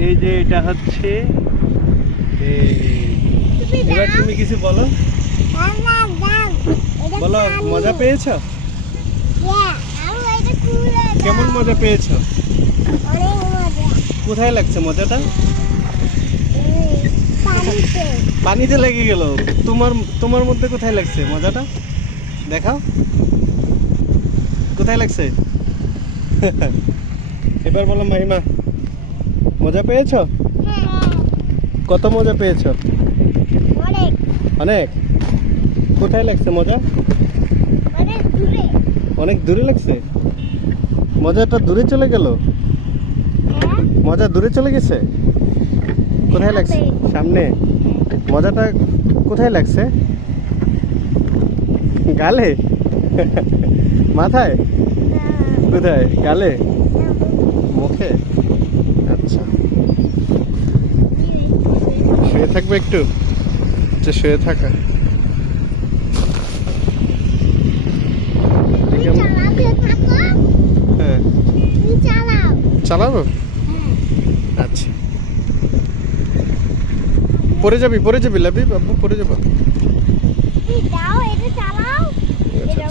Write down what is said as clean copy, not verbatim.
এই যে এটা হচ্ছে এবার তুমি কিছু বলো বলো মজা পেয়েছো কেমন মজা পেয়েছো কোথায় লাগছে মজাটা পানিতে লেগে গেল তোমার তোমার মধ্যে কোথায় লাগছে মজাটা দেখাও কোথায় লাগছে এবার বলো মাহিমা মজা পেয়েছো কত মজা পেয়েছো অনেক কোথায় লাগছে মজা অনেক দূরে লাগছে মজাটা দূরে চলে গেল মজা দূরে চলে গেছে কোথায় লাগছে সামনে মজাটা কোথায় লাগছে গালে মাথায় কোথায় গালে মুখে আচ্ছা শুয়ে থাকবে একটু আচ্ছা শুয়ে থাকা হ্যাঁ চালাবো আচ্ছা পড়ে যাবি লাবি বাবু পড়ে যাবো এটা চালাও এটা